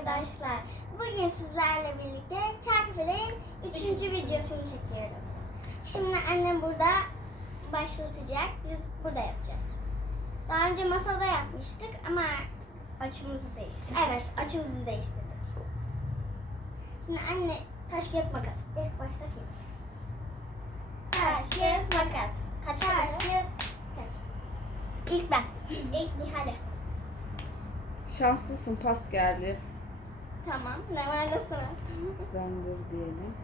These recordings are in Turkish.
arkadaşlar. Bugün sizlerle birlikte Çarkıfeler'in 3. videosunu çekiyoruz. Şimdi annem burada başlatacak. Biz burada yapacağız. Daha önce masada yapmıştık ama Açımızı değiştirdik. evet açımızı değiştirdik. Şimdi anne taş kağıt makas. İlk başta kim? Taş kağıt makas. Kaç Taş kağıt İlk ben. İlk Nihal'e. Şanslısın pas geldi. Tamam. Normalde sıra. Döndür diyelim.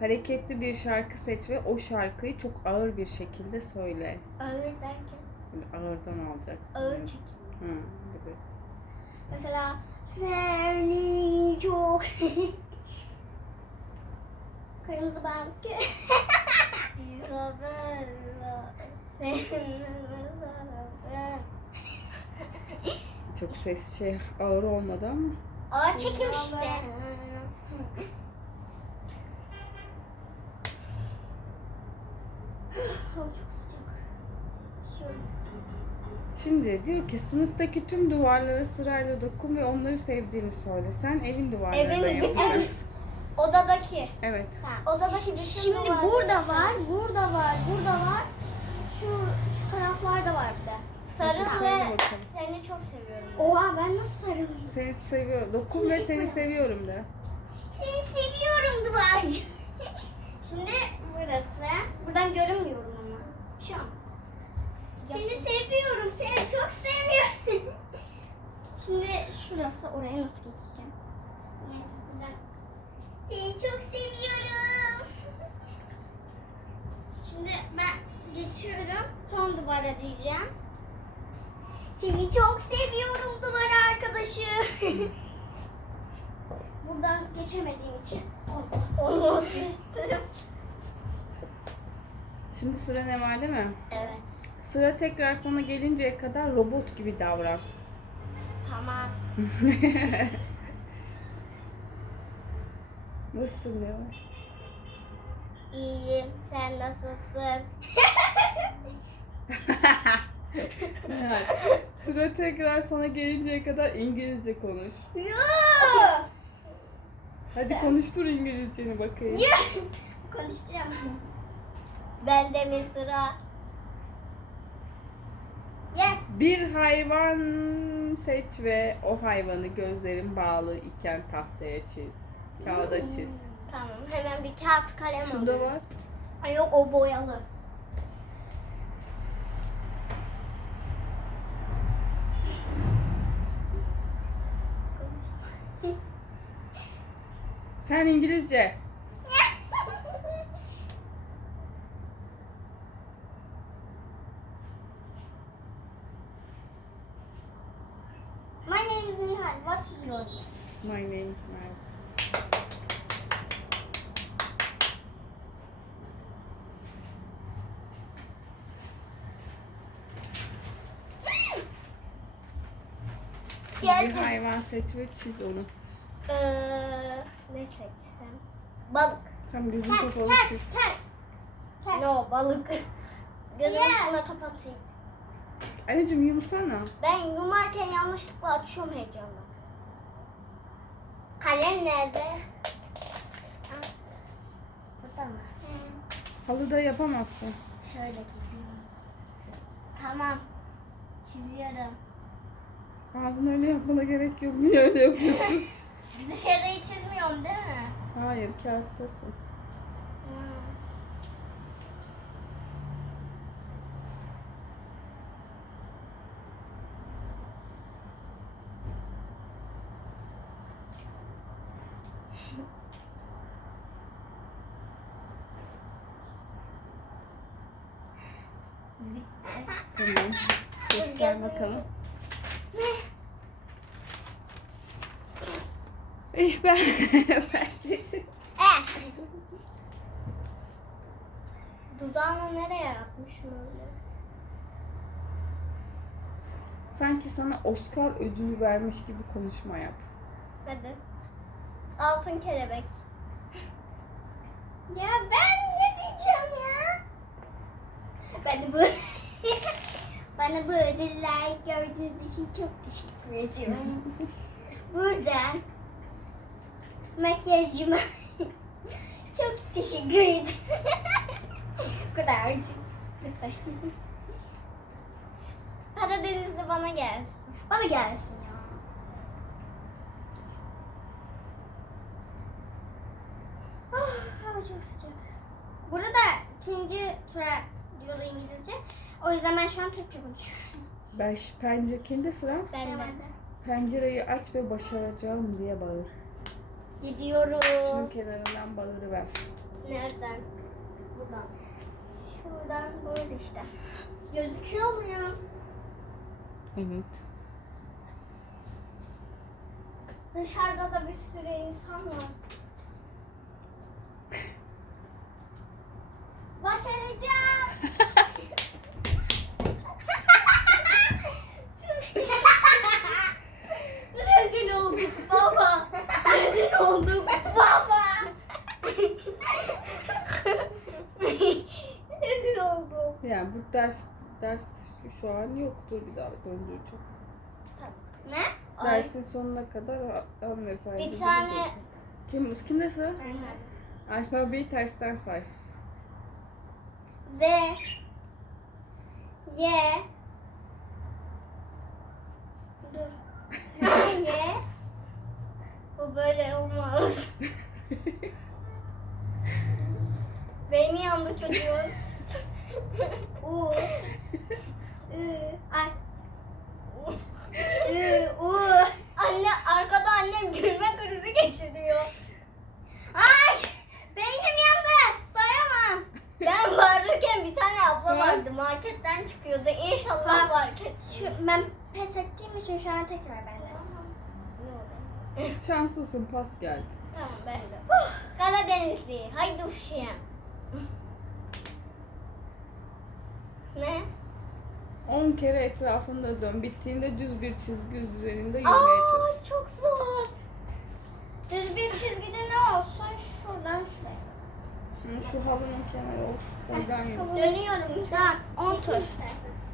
Hareketli bir şarkı seç ve o şarkıyı çok ağır bir şekilde söyle. Ağır derken Böyle ağırdan alacaksın. ağır çekim. Hı, gibi. Mesela seni çok Kırmızı Senin Isabella Çok ses şey ağır olmadı ama. Ağır çekim işte. Çok sıcak. Şimdi diyor ki sınıftaki tüm duvarlara sırayla dokun ve onları sevdiğini söyle. Sen evin duvarlarına Evin yap. bütün- Evet. Odadaki. Evet. Odadaki bütün Şimdi burada var, burada var, burada var. Şu, şu taraflarda var bir de. Sarıl Söyle ve bakalım. seni çok seviyorum. Oha ben nasıl sarılayım? Seni seviyorum. Dokun ve seni seviyorum de. Seni seviyorum duvarcı. Şimdi burası. Buradan görünmüyorum ama. Bir şey olmaz. Seni seviyorum, seni çok seviyorum. Şimdi şurası, oraya nasıl geçeceğim? Neyse buradan. Seni çok seviyorum. Şimdi ben geçiyorum. Son duvara diyeceğim. Seni çok seviyorum duvar arkadaşı. Buradan geçemediğim için onu düştüm. Şimdi sıra ne var değil mi? Evet. Sıra tekrar sana gelinceye kadar robot gibi davran. Tamam. Nasılsın ne var? İyiyim. Sen nasılsın? Sıra tekrar sana gelinceye kadar İngilizce konuş. Yoo! Hadi konuştur İngilizceni bakayım. Konuşturacağım. Bende mi sıra? Yes. Bir hayvan seç ve o hayvanı gözlerin bağlı iken tahtaya çiz. Kağıda çiz. Tamam. Hemen bir kağıt kalem Şurada alıyorum. var. Ay yok o boyalı. Sen İngilizce. Bir hayvan seç ve çiz onu. Ee, ne seçsem? Balık. Tam gözün kapalı çiz. No balık. Gözümü Yes. şuna kapatayım. Anneciğim yumsana. Ben yumarken yanlışlıkla açıyorum heyecanla. Kalem nerede? Burada mı? Halıda yapamazsın. Şöyle gideyim. Tamam. Çiziyorum. Ağzını öyle yapmana gerek yok. Niye öyle yapıyorsun? Dışarıyı çizmiyorum değil mi? Hayır kağıttasın. Hmm. Tamam. Göster bakalım. Eh ben, ben. Eh. Dudağını nereye yapmış öyle? Sanki sana Oscar ödülü vermiş gibi konuşma yap. Hadi. Altın kelebek. Ya ben ne diyeceğim ya? Ben de bu Bana bu ödülü layık gördüğünüz için çok teşekkür ediyorum. Buradan makyajcıma çok teşekkür ederim. bu kadar. Karadenizli bana gelsin. Bana gelsin ya. Oh, hava çok sıcak. Burada ikinci tura yolu İngilizce. O yüzden ben şu an Türkçe konuşuyorum. Beş pencere kimde sıra? Ben de. Pencereyi aç ve başaracağım diye bağır. Şunun Gidiyoruz. kenarından bağırıver. Nereden? Buradan. Şuradan böyle işte. Gözüküyor mu ya? Evet. Dışarıda da bir sürü insan var. Yani bu ders ders şu an yoktur bir daha döndüreceğim. ne? Dersin sonuna kadar ha- hanımefendi. Bir tane- dönecek. Kim, kimde sıra? Alfabeyi tersten say. Z Y Dur. Z Y Bu böyle olmaz. Beyni yandı çocuğun. U Ü Ay Ü U Anne arkada annem gülme krizi geçiriyor. Ay beynim yandı sayamam Ben bağırırken bir tane abla vardı marketten çıkıyordu. İnşallah Kız. fark et. Şu, ben pes ettiğim için şu an tekrar bende Şanslısın pas geldi. Tamam ben de. Karadenizli. Haydi uşağım. Ne? 10 kere etrafında dön. Bittiğinde düz bir çizgi üzerinde yürümeye çalış. Aa çok zor. Düz bir çizgide ne olsun şuradan şuraya Hı, Şu halının kenarı o. Oradan yürü. Dönüyorum. Daha 10 tur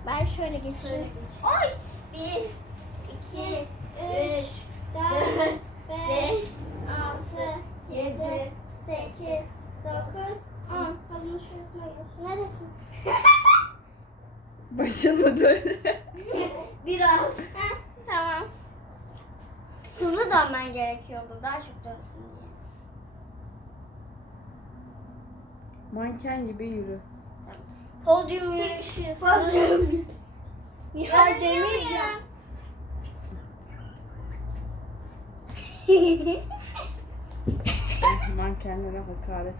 Ben şöyle geçeyim Oy Bir, iki, üç, üç, dört, dört, beş, beş, altı, yedi, sekiz, dokuz, on. Halının şurasına geç. Neresin? Başını dön. biraz. Tamam. Hızlı dönmen gerekiyordu. Daha çok dönsün diye. Manken gibi yürü. Podyum yürüyüşü. Podyum. Nihal Demircan. Mankenlere hakaret.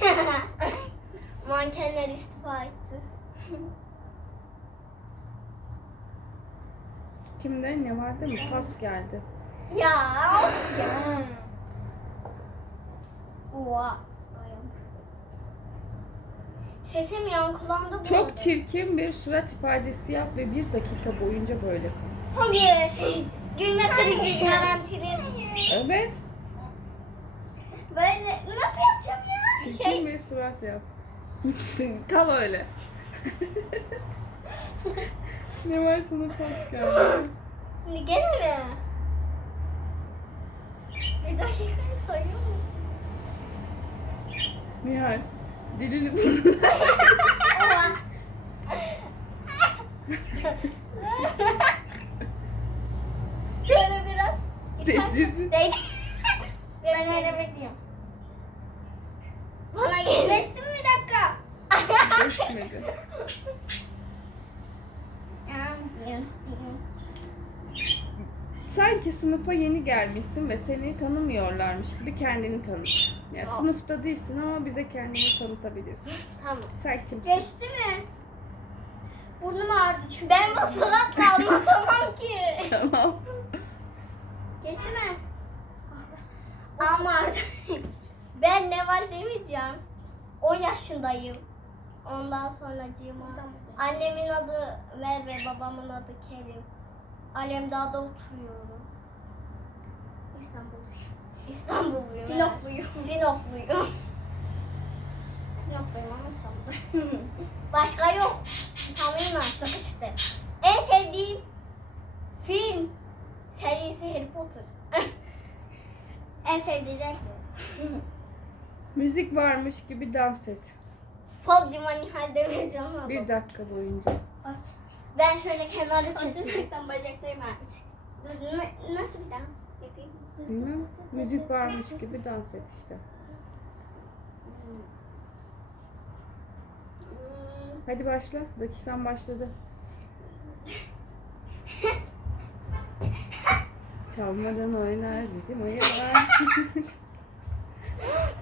Mankenler istifa etti. Kimde ne vardı mı? Pas geldi. Ya. Ya. Oha. Sesim yankılandı bu Çok arada. çirkin bir surat ifadesi yap ve bir dakika boyunca böyle kal. Hayır. Gülme krizi garantili. Evet. Böyle nasıl yapacağım ya? Çirkin Şey- bir surat yap. kal öyle. ne var sana pas geldi. Gene mi? Bir dakika sayıyor musun? Nihal. Dilini. Şöyle biraz. Değdirdi. Değdi. Ben öyle bekliyorum. Bana gel. Geçti mi dakika? Geçmedi. Sanki sınıfa yeni gelmişsin ve seni tanımıyorlarmış gibi kendini tanıt. Yani Aa. sınıfta değilsin ama bize kendini tanıtabilirsin. Tamam. Sen kimsin? Geçti mi? Burnum ağrıdı çünkü. Ben bu suratla anlatamam ki. Tamam. Geçti mi? Ama ağrıdı. Ben Neval Demircan. 10 yaşındayım. Ondan sonra cima. İstanbul'da. Annemin adı Merve, babamın adı Kerim. Alemdağ'da oturuyorum. İstanbul'dayım. İstanbulluyum. Sinopluyum. Sinopluyum. Sinopluyum ama İstanbul'dayım. Başka yok. Tanıyın artık işte. En sevdiğim film serisi Harry Potter. En sevdiği renk? Müzik varmış gibi dans et. Paul Nihal Demircan Bir dakika boyunca. Ben şöyle kenarda çekeyim. Oturmaktan bacaklarım. Dur na- nasıl bir dans yapayım? Bilmem. Müzik varmış gibi dans et işte. Hadi başla. Dakikan başladı. Çalmadan oynar bizim oyunlar.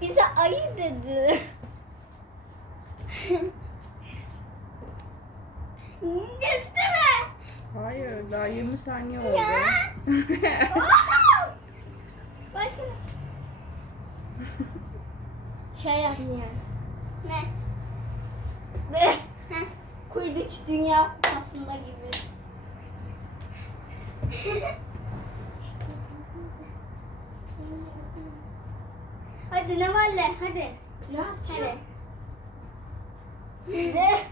Bize ayı dedi. Geçti mi? Hayır daha 20 saniye oldu. Başka ne? Şey yapmıyor. Ne? Ve. Quidditch Dünya Kupası'nda gibi. Hadi ne var lan hadi. Ne Hadi. Ne?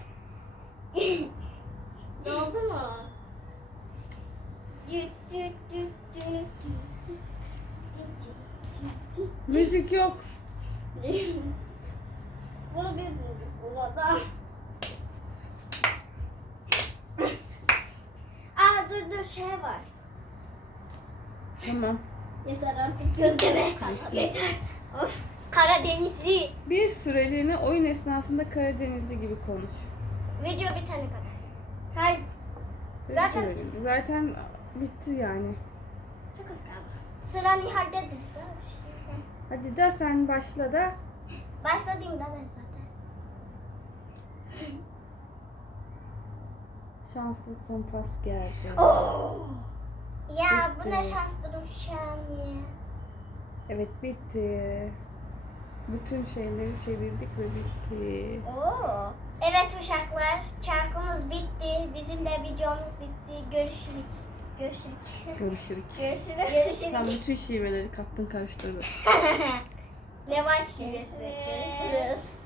ne oldu mu? Müzik yok. Bunu bir bulduk burada. Aa dur dur şey var. Tamam. Yeter artık gözleme. Yeter. of. Karadenizli. Bir süreliğine oyun esnasında Karadenizli gibi konuş. Video bitene kadar. Hayır. Bir Zaten- süreliğine. Zaten bitti yani. Çok az kaldı. Sıra Nihal'dedir. mi? Hadi da sen başla da. Başladığımda ben zaten. Şanslısın pas geldi. Oh! Ya bu ne Bitti. şanslı uşağım ya. Evet bitti. Bütün şeyleri çevirdik ve bitti. Oo. Evet uşaklar şarkımız bitti. Bizim de videomuz bitti. Görüşürük. Görüşürük. Görüşürüz. Görüşürük. Görüşürük. Sen bütün şiveleri kattın karıştırdın. ne var şivesi? Görüşürüz.